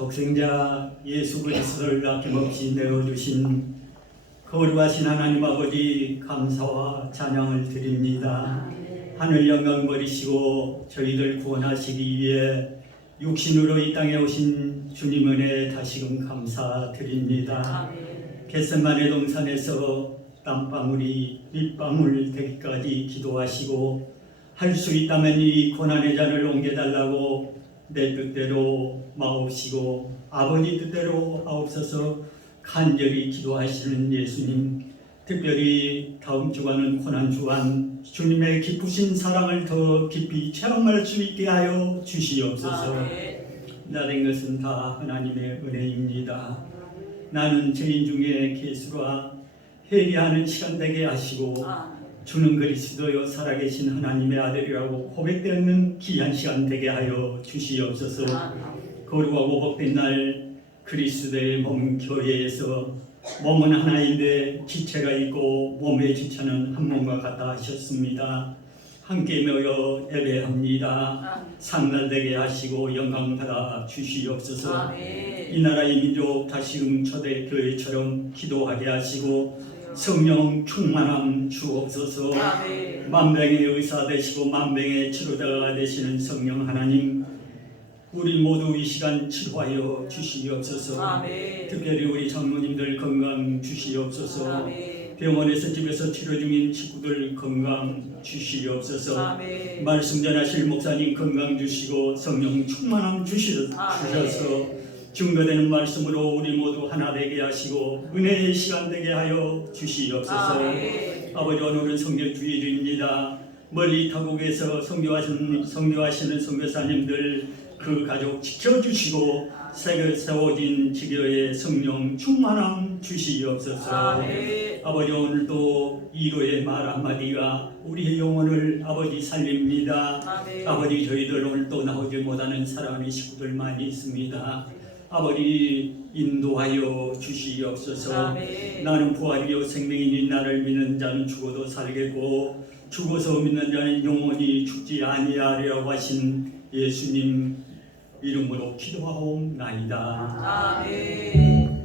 독생자 예수 그리스도를 아낌없이 내어주신 거룩하신 하나님 아버지 감사와 찬양을 드립니다. 하늘 영광 버리시고 저희들 구원하시기 위해 육신으로 이 땅에 오신 주님 은혜 다시금 감사드립니다. 겟세마네 동산에서 땀방울이 밑방울 되기까지 기도하시고 할 수 있다면 이 고난의 잔을 옮겨달라고 내 뜻대로 마옵시고 아버지 뜻대로 하옵소서 간절히 기도하시는 예수님, 특별히 다음 주간은 고난주간 주님의 기쁘신 사랑을 더 깊이 체험할 수 있게 하여 주시옵소서. 나된 것은 다 하나님의 은혜입니다. 나는 죄인 중에 개수라 회개하는 시간 되게 하시고 주는 그리스도여 살아계신 하나님의 아들이라고 고백되는 귀한 시간 되게 하여 주시옵소서. 거룩하고 복된 날 그리스도의 몸 교회에서 몸은 하나인데 지체가 있고 몸의 지체는 한 몸과 같다 하셨습니다. 함께 모여 예배합니다. 상달되게 하시고 영광 받아 주시옵소서. 이 나라의 민족 다시금 초대교회처럼 기도하게 하시고 성령 충만함 주옵소서. 만병의 의사 되시고 만병의 치료자가 되시는 성령 하나님, 우리 모두 이 시간 치료하여 주시옵소서. 특별히 우리 장로님들 건강 주시옵소서. 병원에서 집에서 치료 중인 친구들 건강 주시옵소서. 말씀 전하실 목사님 건강 주시고 성령 충만함 주셔서 증거되는 말씀으로 우리 모두 하나 되게 하시고 은혜의 시간 되게 하여 주시옵소서. 아버지, 오늘은 성경 주일입니다. 멀리 타국에서 선교하시는 선교사님들 그 가족 지켜주시고 세워진 지교의 성령 충만함 주시옵소서. 아버지, 오늘도 이로의 말 한마디가 우리의 영혼을 아버지 살립니다. 아버지, 저희들 오늘 또 나오지 못하는 사랑하는 식구들 많이 있습니다. 아버지, 인도하여 주시옵소서. 나는 부활이요 생명이니 나를 믿는 자는 죽어도 살겠고 죽어서 믿는 자는 영원히 죽지 아니하리라고 하신 예수님 이름으로 기도하옵나이다. 아멘.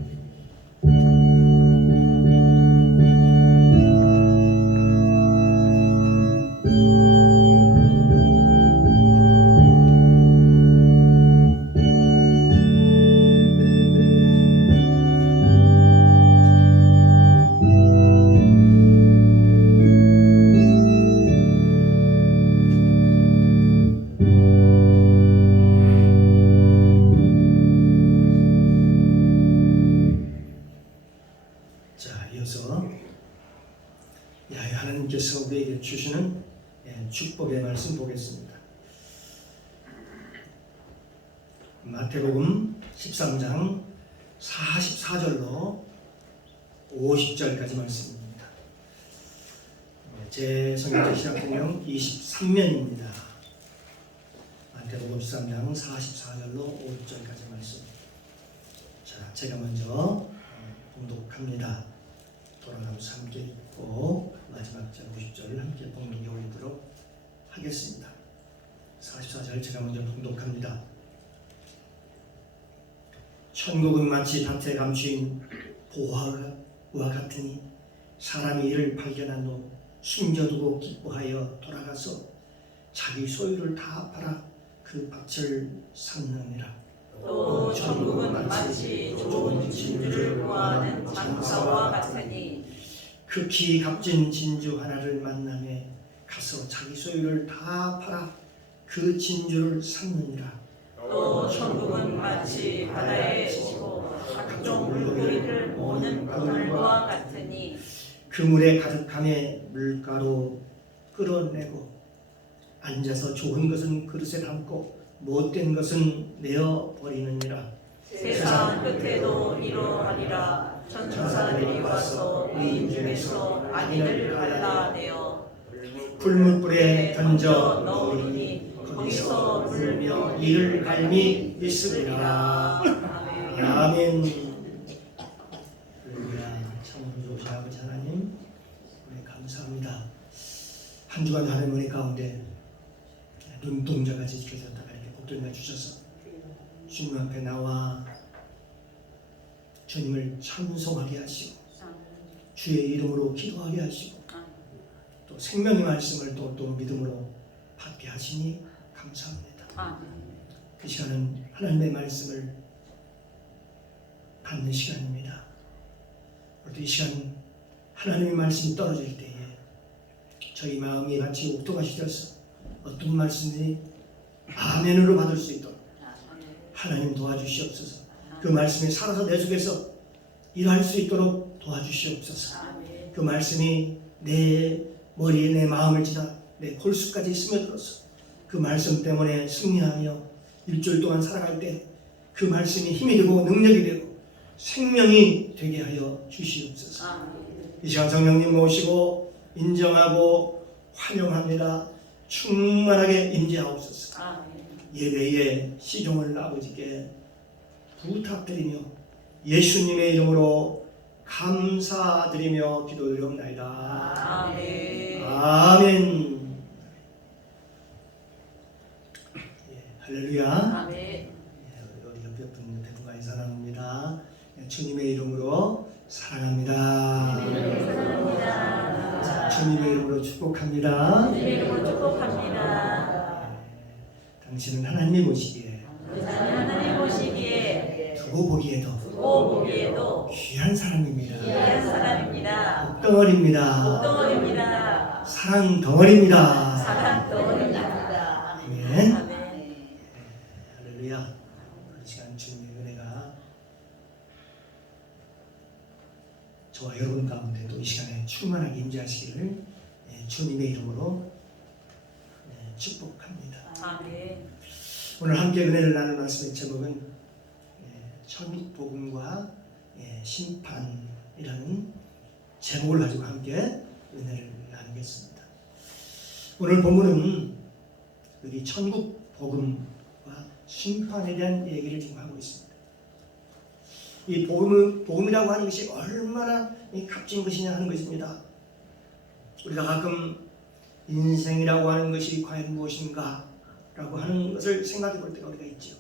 하나님께서 우리에게 주시는 축복의 말씀 보겠습니다. 마태복음 13장 44절로 50절까지 말씀입니다. 제 성경책 시작성경 23면입니다. 마태복음 13장 44절로 50절까지 말씀. 자, 제가 먼저 봉독합니다. 돌아가면서 함께 읽고 마지막 절 50절을 함께 봉독해 올리도록 하겠습니다. 44절 제가 먼저 봉독합니다. 천국은 마치 밭에 감추인 보화와 같으니 사람이 이를 발견한 후 숨겨두고 기뻐하여 돌아가서 자기 소유를 다 팔아 그 밭을 샀느니라. 또 천국은 마치 좋은 진주를 구하는 장사와 같으니 극히 값진 진주 하나를 만나매 가서 자기 소유를 다 팔아 그 진주를 샀느니라. 또 천국은 마치 바다에 지고 각종 물고기를 모으는 그물과 같으니 그물에 가득함에 물가로 끌어내고 앉아서 좋은 것은 그릇에 담고 못된 것은 내어 버리느니라. 세상 끝에도 이러하리라. 천사들이 와서 의인 중에서 악인을 갈라내어 불문불에 던져 넣으니 거기서 물며 이를 갈미 있으리라. 아멘. 참으로 좋으신 아버지 하나님, 우리 감사합니다. 한 주간 하나님 은혜 가운데 눈동자같이 지켜졌다가 이렇게 복돋아 주셔서 주님 앞에 나와 주님을 찬송하게 하시고 주의 이름으로 기도하게 하시고 또 생명의 말씀을 또 믿음으로 받게 하시니 감사합니다. 그 시간은 하나님의 말씀을 받는 시간입니다. 또 이 시간 하나님의 말씀이 떨어질 때에 저희 마음이 마치 옥토밭이 되어서 어떤 말씀이 아멘으로 받을 수 있도록 하나님 도와주시옵소서. 그 말씀이 살아서 내 속에서 일할 수 있도록 도와주시옵소서. 그 말씀이 내 머리에 내 마음을 지나 내 골수까지 스며들어서 그 말씀 때문에 승리하며 일주일 동안 살아갈 때 그 말씀이 힘이 되고 능력이 되고 생명이 되게 하여 주시옵소서. 이 시간 성령님 모시고 인정하고 환영합니다. 충만하게 임재하옵소서. 예배의 시종을 아버지께 부탁드리며 예수님의 이름으로 감사드리며 기도드리옵나이다. 아멘. 할렐루야. 아멘. 우리 옆에 분 대부가 사랑합니다. 주님의 이름으로 사랑합니다. 주님의 이름으로 축복합니다. 주님의 이름으로 축복합니다. 당신은 하나님이 보시기에 하나님 보시기에 두고 보기에도 귀한 사람입니다. 귀한 사람입니다. 복덩어리입니다. 복덩어리입니다. 사랑 덩어리입니다. 사랑 덩어리입니다. 아멘. 아멘. 할렐루야. 이 시간 주님의 은혜가 저와 여러분 가운데도 이 시간에 충만하게 임재하시기를 주님의 이름으로 축복합니다. 아멘. 오늘 함께 은혜를 나눌 말씀의 제목은 천국 복음과 심판이라는 제목을 가지고 함께 은혜를 나누겠습니다. 오늘 본문은 여기 천국 복음과 심판에 대한 얘기를 지금 하고 있습니다. 이 복음이라고 하는 것이 얼마나 값진 것이냐 하는 것입니다. 우리가 가끔 인생이라고 하는 것이 과연 무엇인가 라고 하는 것을 생각해 볼 때가 우리가 있죠.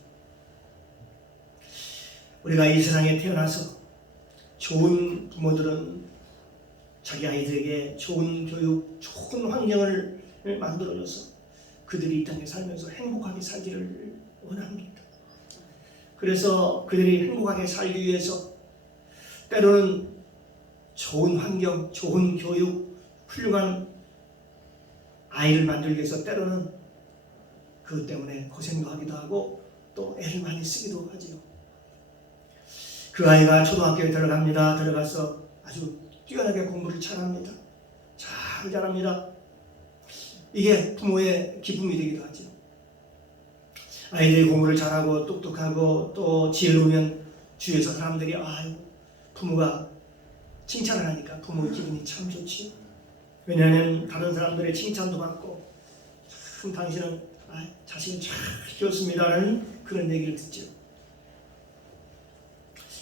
우리가 이 세상에 태어나서 좋은 부모들은 자기 아이들에게 좋은 교육, 좋은 환경을 만들어줘서 그들이 이 땅에 살면서 행복하게 살기를 원합니다. 그래서 그들이 행복하게 살기 위해서 때로는 좋은 환경, 좋은 교육, 훌륭한 아이를 만들기 위해서 때로는 그것 때문에 고생도 하기도 하고 또 애를 많이 쓰기도 하지요. 그 아이가 초등학교에 들어갑니다. 들어가서 아주 뛰어나게 공부를 잘합니다. 잘 자랍니다. 이게 부모의 기쁨이 되기도 하죠. 아이들이 공부를 잘하고 똑똑하고 또 지혜로우면 주위에서 사람들이 부모가 칭찬을 하니까 부모의 기분이 참 좋지요. 왜냐하면 다른 사람들의 칭찬도 받고 참 당신은 자식을 잘 키웠습니다라는 그런 얘기를 듣죠.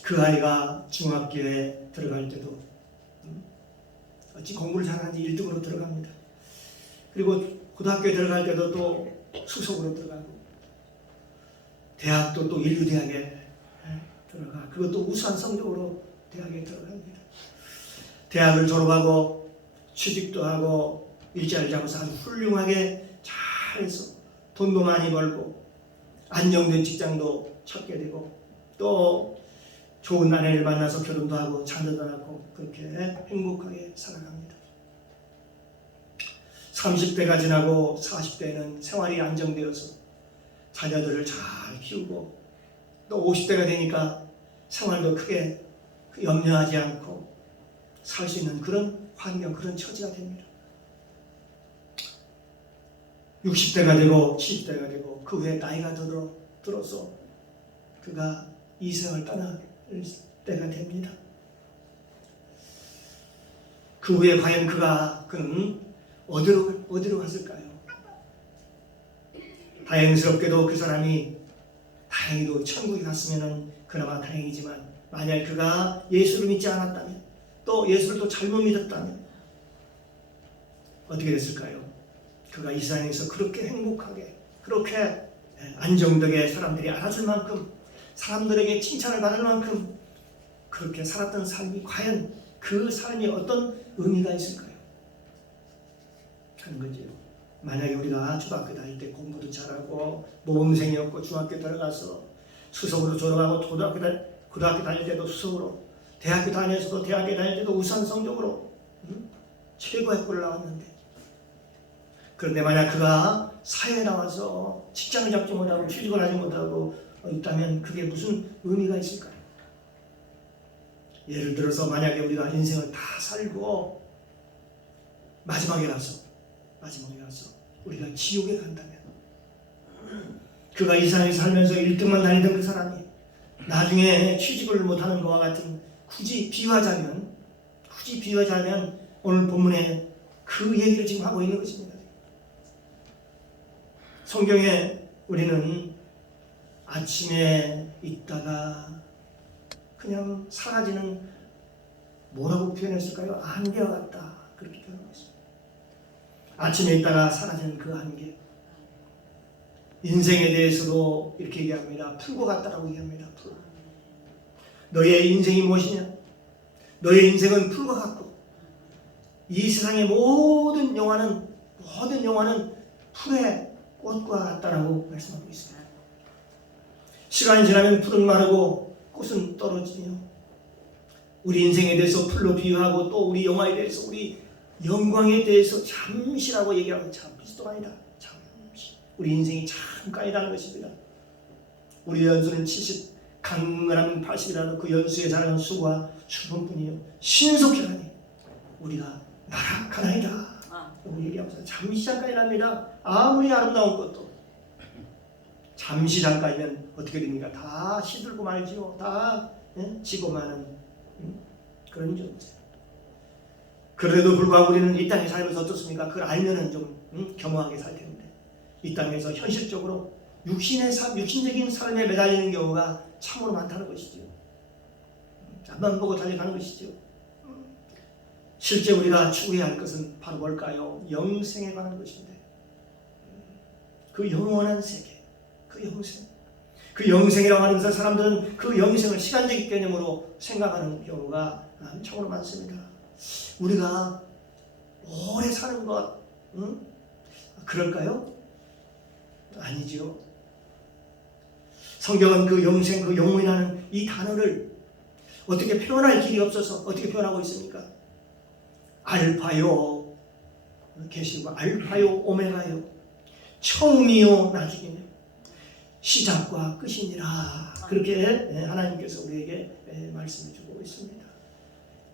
그 아이가 중학교에 들어갈 때도 어찌 공부를 잘하는지 1등으로 들어갑니다. 그리고 고등학교에 들어갈 때도 또 수석으로 들어가고 대학도 또 인류대학에 들어가 그것도 우수한 성적으로 대학에 들어갑니다. 대학을 졸업하고 취직도 하고 일자리를 잡아서 아주 훌륭하게 잘해서 돈도 많이 벌고 안정된 직장도 찾게 되고 또 좋은 아내를 만나서 결혼도 하고 자녀도 낳고 그렇게 행복하게 살아갑니다. 30대가 지나고 40대에는 생활이 안정되어서 자녀들을 잘 키우고 또 50대가 되니까 생활도 크게 염려하지 않고 살 수 있는 그런 환경, 그런 처지가 됩니다. 60대가 되고 70대가 되고 그 후에 나이가 들어서 그가 이 세상을 떠날 때가 됩니다. 그 후에 과연 그는 어디로 갔을까요? 다행스럽게도 그 사람이 다행히도 천국에 갔으면 그나마 다행이지만 만약 그가 예수를 믿지 않았다면 또 예수를 또 잘못 믿었다면 어떻게 됐을까요? 그가 이 세상에서 그렇게 행복하게 그렇게 안정되게 사람들이 알아줄 만큼 사람들에게 칭찬을 받을 만큼 그렇게 살았던 삶이 과연 그 삶이 어떤 의미가 있을까요? 하는 거지요. 만약에 우리가 초등학교 다닐 때 공부도 잘하고 모범생이었고 중학교 들어가서 수석으로 졸업하고 고등학교 다닐 때도 수석으로 대학교 다녀서도 대학교 다닐 때도 우수한 성적으로 최고의 학교를 나왔는데 그런데 만약 그가 사회에 나와서 직장을 잡지 못하고 취직을 하지 못하고 있다면 그게 무슨 의미가 있을까요? 예를 들어서 만약에 우리가 인생을 다 살고 마지막에 가서 우리가 지옥에 간다면 그가 이 세상에 살면서 1등만 다니던 그 사람이 나중에 취직을 못하는 것과 같은 굳이 비유하자면 오늘 본문에 그 얘기를 지금 하고 있는 것입니다. 성경에 우리는 아침에 있다가 그냥 사라지는 뭐라고 표현했을까요? 안개와 같다 그렇게 표현하고 있습니다. 아침에 있다가 사라지는 그 안개. 인생에 대해서도 이렇게 얘기합니다. 풀과 같다라고 얘기합니다. 풀. 너의 인생이 무엇이냐? 너의 인생은 풀과 같고 이 세상의 모든 영화는 풀의 꽃과 같다라고 말씀하고 있습니다. 시간이 지나면 풀은 마르고 꽃은 떨어지며 우리 인생에 대해서 풀로 비유하고 또 우리 영화에 대해서 우리 영광에 대해서 잠시라고 얘기하고 잠시도 아니다. 잠시. 우리 인생이 잠깐이라는 것입니다. 우리 연수는 70, 강건하면 80이라는 그 연수에 자라는 수가 수분뿐이요. 신속히 가니 우리가 나락하나이다. 라고 얘기하면서 잠시 잠깐이랍니다. 아무리 아름다운 것도 잠시 잠깐이면 어떻게 됩니까? 다 시들고 말지요. 다 지고 마는 그런 존재. 그래도 불구하고 우리는 이 땅에 살면서 어떻습니까? 그걸 알면은 좀 겸허하게 살 텐데 이 땅에서 현실적으로 육신적인 삶에 매달리는 경우가 참으로 많다는 것이죠. 앞만 보고 달려가는 것이죠. 실제 우리가 추구해야 할 것은 바로 뭘까요? 영생에 관한 것인데 그 영원한 세계, 그 영생이라고 하면서 사람들은 그 영생을 시간적인 개념으로 생각하는 경우가 참으로 많습니다. 우리가 오래 사는 것 그럴까요? 아니지요. 성경은 그 영생, 그 영원이라는 이 단어를 어떻게 표현할 길이 없어서 어떻게 표현하고 있습니까? 알파요, 계시고 알파요 오메가요, 처음이요 나중이요, 시작과 끝이니라. 그렇게 하나님께서 우리에게 말씀해 주고 있습니다.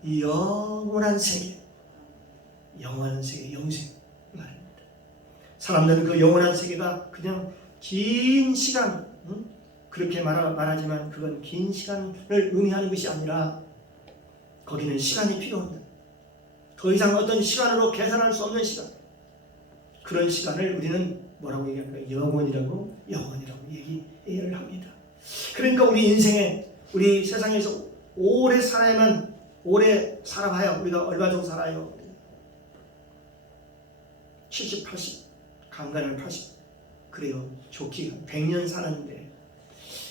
이 영원한 세계, 영생 말입니다. 사람들은 그 영원한 세계가 그냥 긴 시간, 그렇게 말하지만 그건 긴 시간을 의미하는 것이 아니라 거기는 시간이 필요 없는, 더 이상 어떤 시간으로 계산할 수 없는 시간, 그런 시간을 우리는 뭐라고 얘기합니까? 영원이라고 얘기를 합니다. 그러니까 우리 인생에, 우리 세상에서 오래 살아봐야 우리가 얼마 정도 살아요? 70, 80, 강간은 80. 그래요. 좋기가 100년 사는데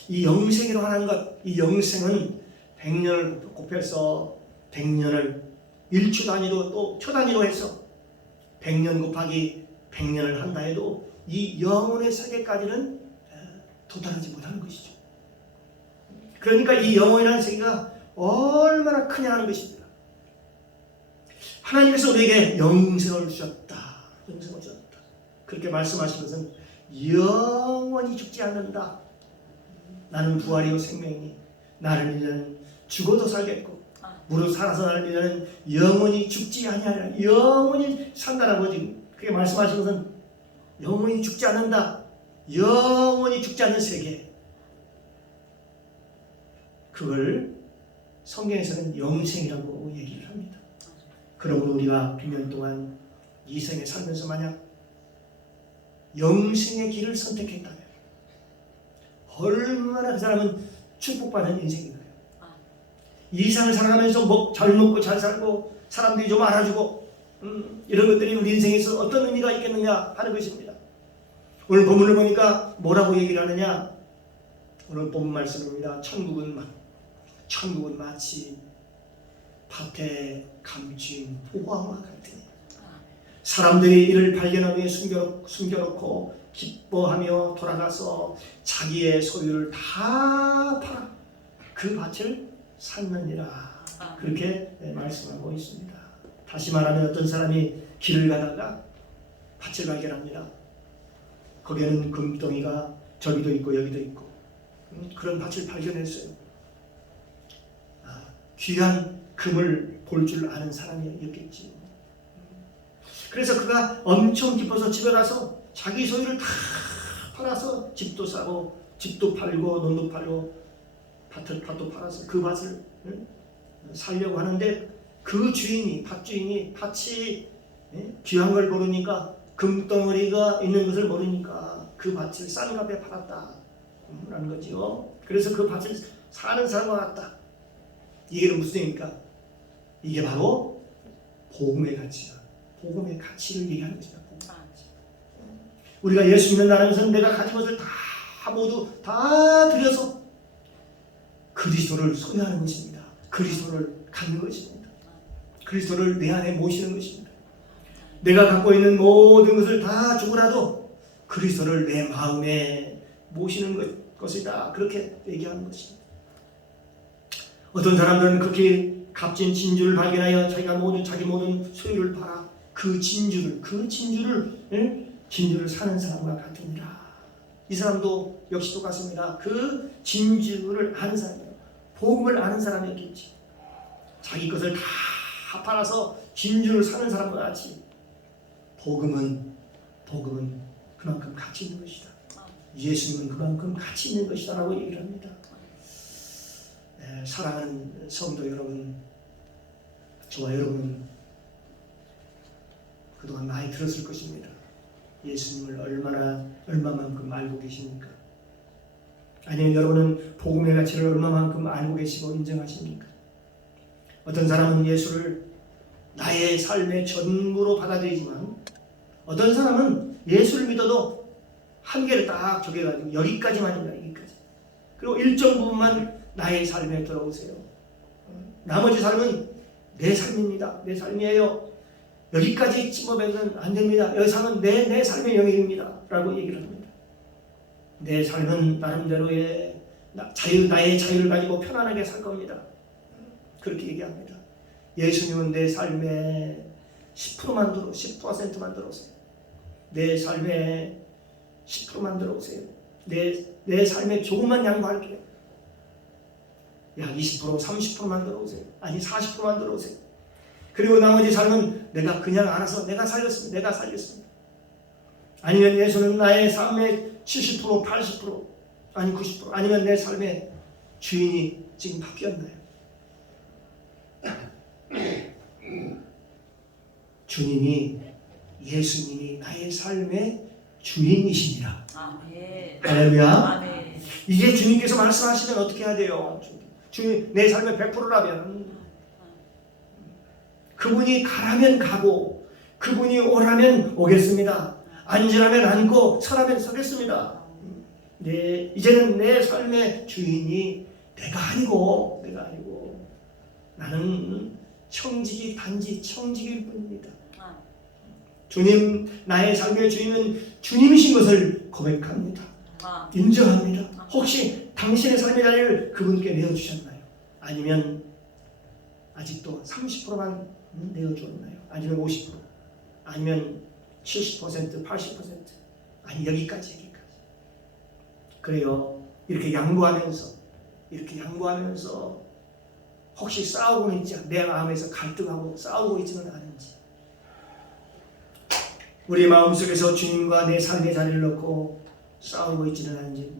이 영생이라고 하는 것, 이 영생은 100년을 곱해서 100년을 일주 단위로 또 초 단위로 해서 100년 곱하기 100년을 한다 해도 이 영혼의 세계까지는 도달하지 못하는 것이죠. 그러니까 이 영혼이라는 세계가 얼마나 크냐 하는 것입니다. 하나님께서 우리에게 영생을 주셨다. 그렇게 말씀하신 것은 영원히 죽지 않는다. 나는 부활이요 생명이니 나를 믿는 죽어도 살겠고 무릇 살아서 나를 믿는 영원히 죽지 아니하리라. 영원히 산다라고 지금 그렇게 말씀하신 것은 영원히 죽지 않는다. 영원히 죽지 않는 세계. 그걸 성경에서는 영생이라고 얘기를 합니다. 그러므로 우리가 100년 동안 이 생에 살면서 만약 영생의 길을 선택했다면 얼마나 그 사람은 축복받은 인생인가요? 이 세상을 살아가면서 잘 먹고 잘 살고 사람들이 좀 알아주고 이런 것들이 우리 인생에서 어떤 의미가 있겠느냐 하는 것입니다. 오늘 본문을 보니까 뭐라고 얘기를 하느냐? 오늘 본 말씀입니다. 천국은 마치 밭에 감춘 포화와 같으니 사람들이 이를 발견한 후에 숨겨놓고 기뻐하며 돌아가서 자기의 소유를 다 팔아 그 밭을 샀느니라. 그렇게 말씀하고 있습니다. 다시 말하면 어떤 사람이 길을 가다가 밭을 발견합니다. 거기에는 금덩이가 저기도 있고 여기도 있고 그런 밭을 발견했어요. 귀한 금을 볼 줄 아는 사람이었겠지. 그래서 그가 엄청 기뻐서 집에 가서 자기 소유를 다 팔아서 집도 사고 집도 팔고 논도 팔고 밭도 팔아서 그 밭을 살려고 하는데 그 주인이 밭이 귀한 걸 모르니까 금덩어리가 있는 것을 모르니까 그 밭을 싼 값에 팔았다 라는 거지요. 그래서 그 밭을 사는 사람과 같다. 이게 무슨 얘기입니까? 이게 바로 복음의 가치야. 복음의 가치를 얘기하는 것이다. 우리가 예수 믿는다는 것은 내가 가진 것을 다 모두 다 들여서 그리스도를 소유하는 것입니다. 그리스도를 갖는 것입니다. 그리스도를 내 안에 모시는 것입니다. 내가 갖고 있는 모든 것을 다 주고라도 그리스도를 내 마음에 모시는 것이다. 그렇게 얘기하는 것입니다. 어떤 사람들은 그렇게 값진 진주를 발견하여 자기 모든 소유를 팔아 그 진주를 사는 사람과 같으니라. 이 사람도 역시 똑같습니다. 그 진주를 아는 사람이에요. 복음을 아는 사람이었겠지. 자기 것을 다 팔아서 진주를 사는 사람과 같이 복음은 그만큼 가치 있는 것이다. 예수님은 그만큼 가치 있는 것이다 라고 얘기를 합니다. 사랑하는 성도 여러분, 저와 여러분은 그동안 많이 들었을 것입니다. 예수님을 얼마만큼 알고 계십니까? 아니면 여러분은 복음의 가치를 얼마만큼 알고 계시고 인정하십니까? 어떤 사람은 예수를 나의 삶의 전부로 받아들이지만 어떤 사람은 예수를 믿어도 한계를 딱 정해가지고 여기까지만입니다. 여기까지. 그리고 일정 부분만 나의 삶에 들어오세요. 나머지 삶은 내 삶입니다. 내 삶이에요. 여기까지 찝어배서는 안 됩니다. 여기 삶은 내 삶의 영역입니다. 라고 얘기를 합니다. 내 삶은 나름대로의 나의 자유를 가지고 편안하게 살 겁니다. 그렇게 얘기합니다. 예수님은 내 삶의 10%만 10%만 들어오세요. 내 삶의 10%만 들어오세요. 내 삶에 조금만 양보할게요. 약 20%, 30%만 들어오세요. 아니 40%만 들어오세요. 그리고 나머지 삶은 내가 그냥 알아서 내가 살겠습니다. 아니면 예수는 나의 삶의 70%, 80%, 아니 90%, 아니면 내 삶의 주인이 지금 바뀌었나요? 예수님이 나의 삶의 주인이십니다. 아멘. 할렐루야. 아멘. 이제 주님께서 말씀하시면 어떻게 해야 돼요? 주님, 내 삶의 100%라면 그분이 가라면 가고 그분이 오라면 오겠습니다. 앉으라면 앉고 서라면 서겠습니다. 이제는 내 삶의 주인이 내가 아니고 나는 단지 청직일 뿐입니다. 주님, 나의 삶의 주인은 주님이신 것을 고백합니다. 인정합니다. 혹시 당신의 삶의 자리를 그분께 내어주셨나요? 아니면 아직도 30%만 내어주었나요? 아니면 50%? 아니면 70%, 80%? 아니 여기까지. 그래요. 이렇게 양보하면서 혹시 싸우고는 있지, 내 마음에서 갈등하고 싸우고 있지는 않은지, 우리 마음속에서 주님과 내 삶의 자리를 놓고 싸우고 있지는 않은지,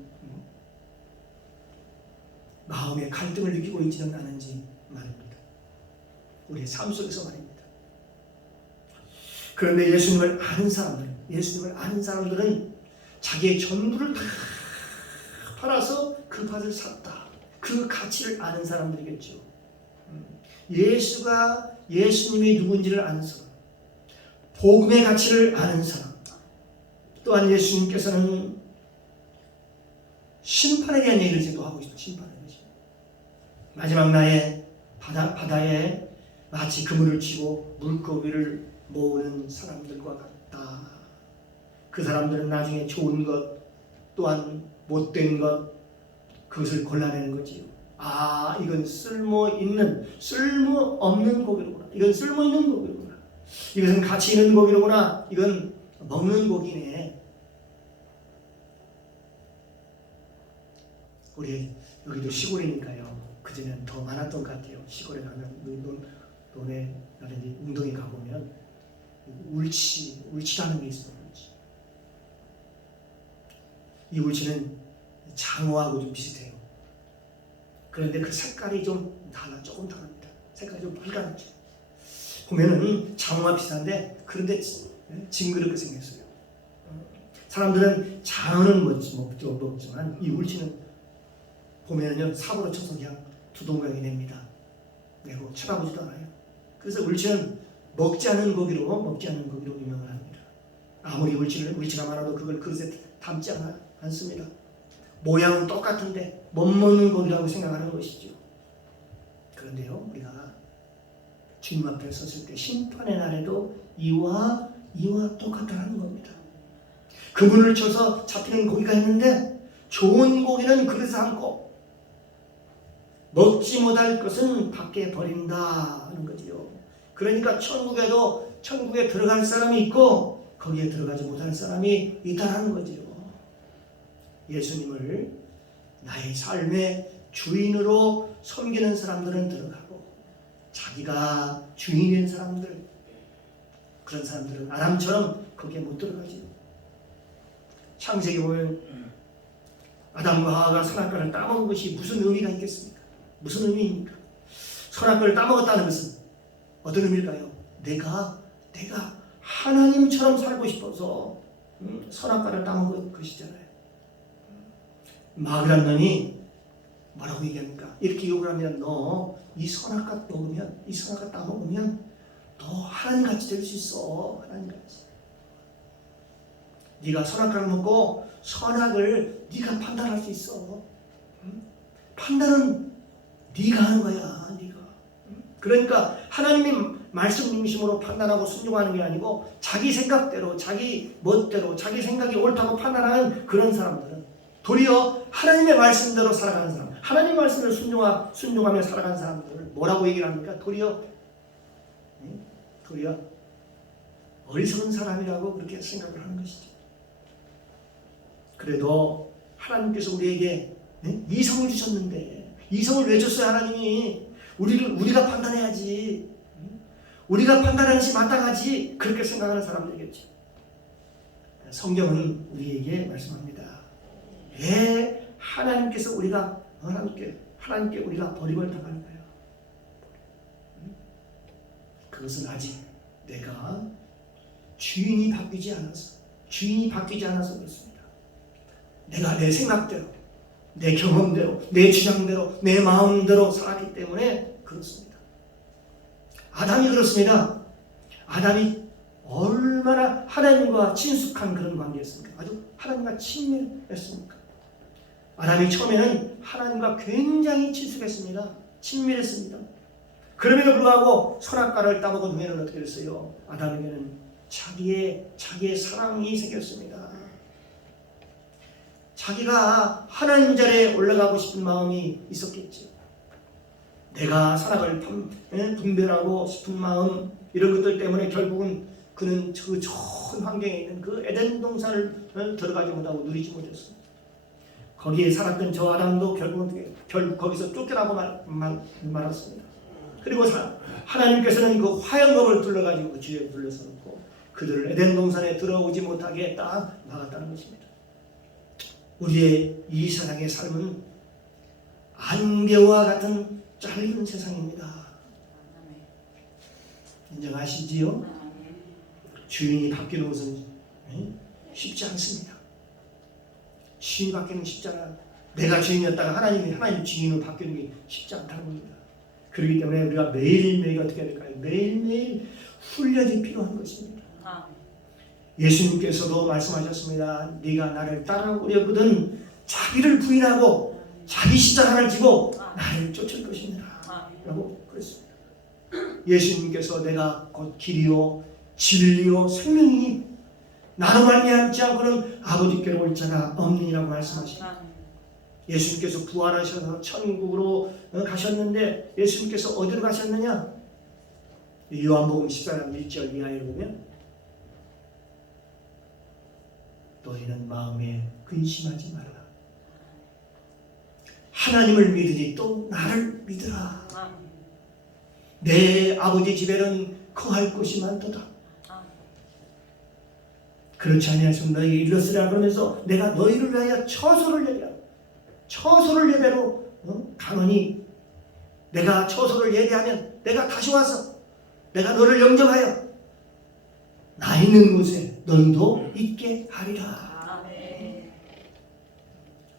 마음의 갈등을 느끼고 있지는 않은지 말입니다. 우리의 삶 속에서 말입니다. 그런데 예수님을 아는 사람들은 자기의 전부를 다 팔아서 그 밭을 샀다. 그 가치를 아는 사람들이겠죠. 예수님이 누군지를 아는 사람, 복음의 가치를 아는 사람, 또한 예수님께서는 심판에 대한 얘기를 이제 또 하고 있어요. 심판에 대해서. 마지막 날에 바다에 마치 그물을 치고 물고기를 모으는 사람들과 같다. 그 사람들은 나중에 좋은 것 또한 못된 것 그것을 골라내는 거지요. 아, 이건 쓸모없는 고기로구나. 이건 쓸모있는 고기로구나. 이것은 가치 있는 고기로구나. 이건 먹는 고기네. 우리 여기도 시골이니까요. 그전에는 더 많았던 것 같아요. 시골에 가면 논에 라든지 웅덩이 가보면 울치라는 게 있어요. 울치. 이 울치는 장어하고 좀 비슷해요. 그런데 그 색깔이 좀 조금 다릅니다. 색깔이 좀 빨갛죠. 보면은 장어와 비슷한데 그런데 징그럽게 생겼어요. 사람들은 장어는 먹지만 이 울치는 보면은요 삽으로 쳐서 그냥 두동강이 냅니다. 내고 쳐다보지도 않아요. 그래서 울치는 먹지 않는 고기로 유명을 합니다. 아무리 울치가 많아도 그걸 그릇에 담지 않습니다. 모양은 똑같은데 못 먹는 고기라고 생각하는 것이죠. 그런데요 우리가 주님 앞에 섰을 때 심판의 날에도 이와 똑같다는 겁니다. 그분을 쳐서 잡히는 고기가 있는데 좋은 고기는 그릇에 담고 먹지 못할 것은 밖에 버린다 하는 거지요. 그러니까 천국에 들어갈 사람이 있고 거기에 들어가지 못할 사람이 있다는 거지요. 예수님을 나의 삶의 주인으로 섬기는 사람들은 들어가고 자기가 주인인 사람들 그런 사람들은 아담처럼 거기에 못 들어가지요. 창세기 보면 아담과 하와가 선악과를 따먹은 것이 무슨 의미가 있겠습니까? 무슨 의미입니까? 선악과를 따먹었다는 것은 어떤 의미일까요? 내가 하나님처럼 살고 싶어서 선악과를 따먹은 것이잖아요. 마귀란 놈이 뭐라고 얘기합니까? 이렇게 욕을 하면 너 이 선악과 따먹으면 너 하나님같이 될 수 있어. 하나님같이. 네가 선악과를 먹고 선악을 네가 판단할 수 있어. 판단은 네가 하는 거야. 네가. 그러니까 하나님의 말씀 중심으로 판단하고 순종하는 게 아니고 자기 생각대로 자기 멋대로 자기 생각이 옳다고 판단하는 그런 사람들은 도리어 하나님의 말씀대로 살아가는 사람, 하나님 말씀을 순종하며 살아가는 사람들을 뭐라고 얘기를 합니까? 도리어 어리석은 사람이라고 그렇게 생각을 하는 것이죠. 그래도 하나님께서 우리에게 이성을 주셨는데 이성을 왜 줬어요? 하나님이 우리가 판단해야지. 우리가 판단하는 것이 마땅하지. 그렇게 생각하는 사람들이겠죠. 성경은 우리에게 말씀합니다. 왜 하나님께서 하나님께 우리가 버림을 당하는가요? 그것은 아직 내가 주인이 바뀌지 않아서 그렇습니다. 내가 내 생각대로, 내 경험대로, 내 주장대로, 내 마음대로 살았기 때문에 그렇습니다. 아담이 그렇습니다. 아담이 얼마나 하나님과 친숙한 그런 관계였습니까? 아주 하나님과 친밀했습니까? 아담이 처음에는 하나님과 굉장히 친숙했습니다. 친밀했습니다. 그럼에도 불구하고 선악과를 따먹은 후에는 어떻게 됐어요? 아담에게는 자기의 사랑이 생겼습니다. 자기가 하나님 자리에 올라가고 싶은 마음이 있었겠죠. 내가 선악을 분별하고 싶은 마음 이런 것들 때문에 결국은 그는 그 좋은 환경에 있는 그 에덴 동산을 들어가지 못하고 누리지 못했습니다. 거기에 살았던 저 아담도 결국은 거기서 쫓겨나고 말았습니다. 그리고 하나님께서는 그 화영검을 둘러가지고 그 주위에 둘러서놓고 그들을 에덴 동산에 들어오지 못하게 딱 막았다는 것입니다. 우리의 이 세상의 삶은 안개와 같은 짧은 세상입니다. 인정하시지요? 주인이 바뀌는 것은 쉽지 않습니다. 주인이 바뀌는 게 쉽지 않아요. 내가 주인이었다가 하나님 주인으로 바뀌는 게 쉽지 않다는 겁니다. 그렇기 때문에 우리가 매일매일 어떻게 해야 될까요? 매일매일 훈련이 필요한 것입니다. 예수님께서도 말씀하셨습니다. 네가 나를 따라오려거든 자기를 부인하고 자기 십자가를 지고 나를 쫓을 것이니라 라고 그랬습니다. 예수님께서 내가 곧 길이요 진리요 생명이니 나로 말미암지 않고는 아버지께로 올 자가 없느니라고 말씀하십니다. 예수님께서 부활하셔서 천국으로 가셨는데 예수님께서 어디로 가셨느냐? 요한복음 14장 1절 이하에 보면 너희는 마음에 근심하지 말라. 하나님을 믿으니 또 나를 믿으라. 내 아버지 집에는 거할 곳이 많도다. 그렇지 아니하시면 너희 일러스리라 그러면서 내가 너희를 위하여 처소를 예비하라. 처소를 예배로 가노니 내가 처소를 예배하면 내가 다시 와서 내가 너를 영접하여 나 있는 곳에 너희도 있게 하리라.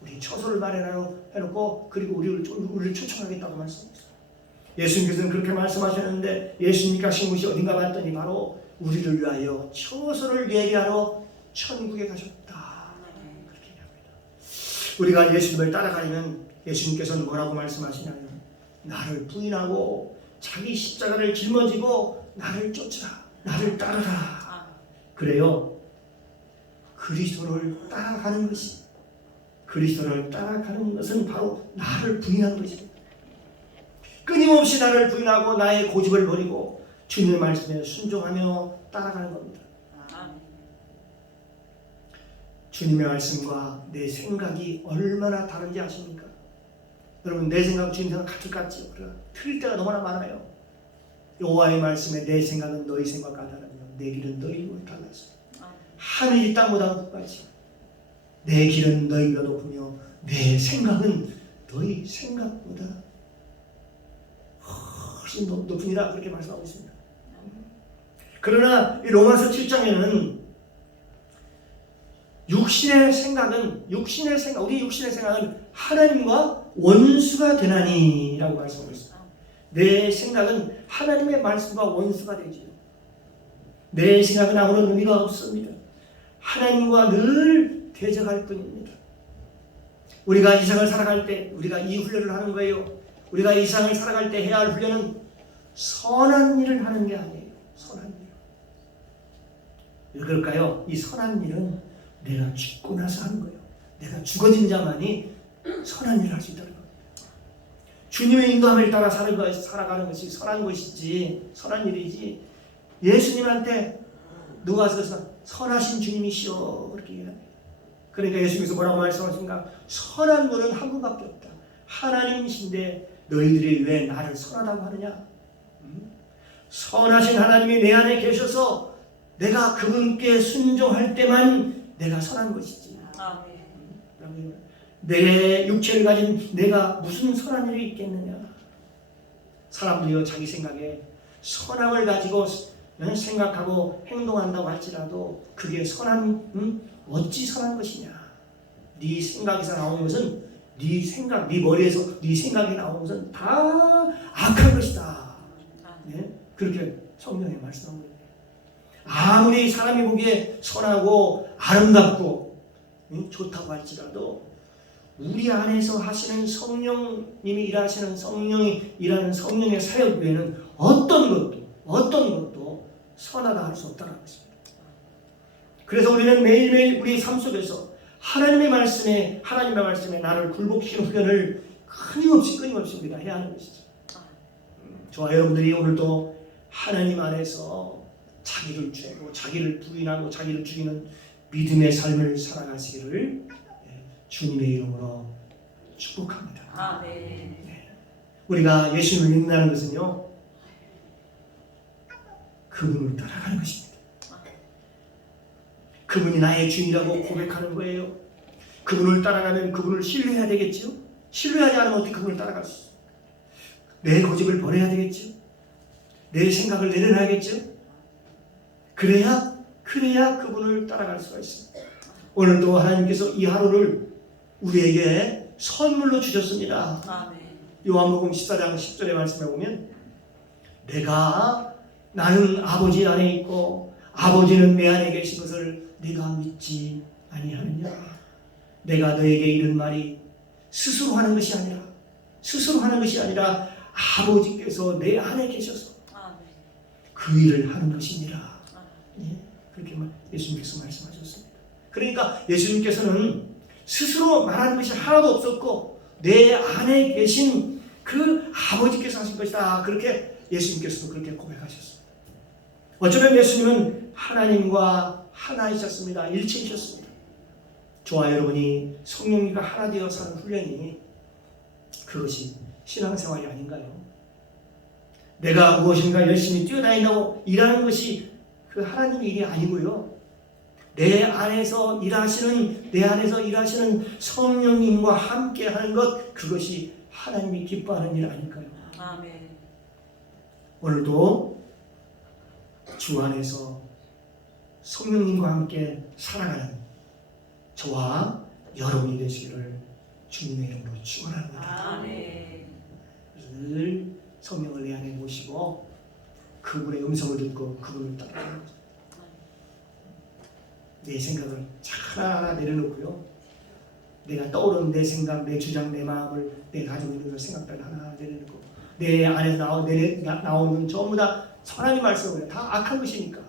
우리 처소를 마련해놓고 그리고 우리를 초청하겠다고 말씀했어요. 예수님께서는 그렇게 말씀하셨는데 예수님이 가신 곳이 어딘가 봤더니 바로 우리를 위하여 처소를 예비하러 천국에 가셨다. 그렇게 얘기합니다. 우리가 예수님을 따라가려면 예수님께서는 뭐라고 말씀하시냐면 나를 부인하고 자기 십자가를 짊어지고 나를 쫓으라. 나를 따르라. 그래요. 그리스도를 따라가는 것은 바로 나를 부인하는 것입니다. 끊임없이 나를 부인하고 나의 고집을 버리고 주님의 말씀에 순종하며 따라가는 겁니다. 주님의 말씀과 내 생각이 얼마나 다른지 아십니까? 여러분 내 생각 주님 생각 같을 것 같지요? 틀릴 때가 너무나 많아요. 여호와의 말씀에 내 생각은 너희 생각과 다르며 내 길은 너희 길과 달라서 하늘이 땅보다 높아지 내 길은 너희보다 높으며 내 생각은 너희 생각보다 훨씬 높으니라 그렇게 말씀하고 있습니다. 그러나 이 로마서 7장에는 우리 육신의 생각은 하나님과 원수가 되나니라고 말씀하고 있습니다. 내 생각은 하나님의 말씀과 원수가 되지요. 내 생각은 아무런 의미가 없습니다. 하나님과 늘 대적할 뿐입니다. 우리가 이 세상을 살아갈 때 우리가 이 훈련을 하는 거예요. 우리가 이 세상을 살아갈 때 해야 할 훈련은 선한 일을 하는 게 아니에요. 선한 일. 왜 그럴까요? 이 선한 일은 내가 죽고 나서 하는 거예요. 내가 죽어진 자만이 선한 일을 할 수 있다는 겁니다. 주님의 인도함을 따라 살아가는 것이 선한 것이지 선한 일이지 예수님한테 누가 와서 선하신 주님이시여 그렇게 얘기합니다. 그러니까 예수님께서 뭐라고 말씀하십니까? 선한 분은 한 분밖에 없다. 하나님이신데 너희들이 왜 나를 선하다고 하느냐? 선하신 하나님이 내 안에 계셔서 내가 그분께 순종할 때만 내가 선한 것이지. 내 육체를 가진 내가 무슨 선한 일이 있겠느냐? 사람들이 자기 생각에 선함을 가지고 생각하고 행동한다고 할지라도 그게 어찌 선한 것이냐? 네 생각에서 나오는 것은 네 머리에서 네 생각이 나오는 것은 다 악한 것이다. 네? 그렇게 성경에 말씀하고 있네요. 아무리 사람이 보기에 선하고 아름답고 좋다고 할지라도 우리 안에서 하시는 성령님이 일하시는 성령이 일하는 성령의 사역 외에는 어떤 것도 선하다 할 수 없다는 것입니다. 그래서 우리는 매일매일 우리 삶 속에서 하나님의 말씀에 나를 굴복시키는 훈련을 끊임없이 우리가 해야 하는 것이죠. 저와 여러분들이 오늘도 하나님 안에서 자기를 죄고 자기를 부인하고 자기를 죽이는 믿음의 삶을 살아가시기를 주님의 이름으로 축복합니다. 네. 우리가 예수님을 믿는다는 것은요 그분을 따라가는 것입니다. 그분이 나의 주인이라고 고백하는 거예요. 그분을 따라가면 그분을 신뢰해야 되겠죠. 신뢰하지 않으면 어떻게 그분을 따라갈 수 있어요? 내 고집을 버려야 되겠죠. 내 생각을 내려놔야겠죠. 그래야 그분을 따라갈 수가 있습니다. 오늘도 하나님께서 이 하루를 우리에게 선물로 주셨습니다. 요한복음 14장 10절의 말씀에 보면 나는 아버지 안에 있고 아버지는 내 안에 계신 것을 네가 믿지 아니하느냐? 내가 너에게 이런 말이 스스로 하는 것이 아니라 아버지께서 내 안에 계셔서 아멘. 그 일을 하는 것이니라. 아멘. 예, 그렇게 예수님께서 말씀하셨습니다. 그러니까 예수님께서는 스스로 말하는 것이 하나도 없었고 내 안에 계신 그 아버지께서 하신 것이다. 그렇게 예수님께서도 그렇게 고백하셨습니다. 어쩌면 예수님은 하나님과 하나이셨습니다. 일체이셨습니다. 저와 여러분이 성령님과 하나 되어 사는 훈련이 그것이 신앙생활이 아닌가요? 내가 무엇인가 열심히 뛰어다닌다고 일하는 것이 그 하나님의 일이 아니고요. 내 안에서 일하시는 성령님과 함께 하는 것, 그것이 하나님이 기뻐하는 일 아닐까요? 아멘. 오늘도 주 안에서 성령님과 함께 살아가는 저와 여러분이 되시기를 주님의 이름으로 축원합니다. 아멘. 늘 성령을 내 안에 모시고 그분의 음성을 듣고 그분을 따르는 거죠. 내 생각을 하나하나 내려놓고요. 내가 떠오르는 내 생각, 내 주장, 내 마음을, 내 가지고 있는 생각들을 하나하나 내려놓고 내 안에서 나오는 전부 다 하나님 말씀을 다 악한 것이니까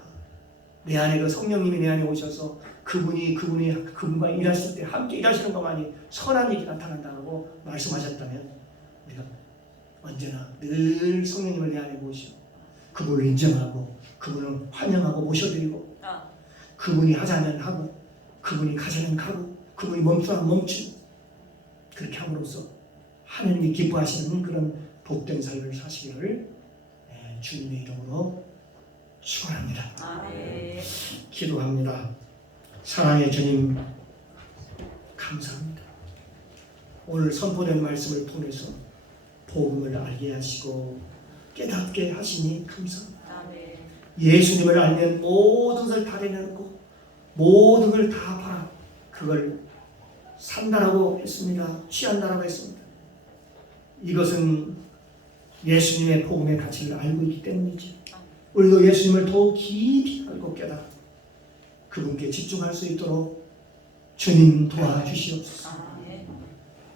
내 안에 그 성령님이 내 안에 오셔서 그분과 일하실 때 함께 일하시는 것만이 선한 일이 나타난다고 말씀하셨다면 우리가 언제나 늘 성령님을 내 안에 모시고 그분을 인정하고 그분을 환영하고 모셔드리고 그분이 하자면 하고 그분이 가자면 가고 그분이 멈추면 멈추고 그렇게 함으로써 하나님이 기뻐하시는 그런 복된 삶을 사시기를 주님의 이름으로 축원합니다. 아멘. 기도합니다. 사랑의 주님 감사합니다. 오늘 선포된 말씀을 통해서 복음을 알게 하시고 깨닫게 하시니 감사합니다. 아멘. 예수님을 알면 모든 걸 다 내려놓고 모든 걸 다 팔아 그걸 산다라고 했습니다. 취한다라고 했습니다. 이것은 예수님의 복음의 가치를 알고 있기 때문이죠. 우리도 예수님을 더욱 깊이 알고 깨달아 그분께 집중할 수 있도록 주님 도와주시옵소서. 아멘.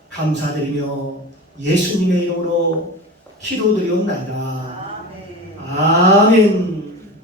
감사드리며 예수님의 이름으로 기도드리옵나이다. 아멘. 아멘.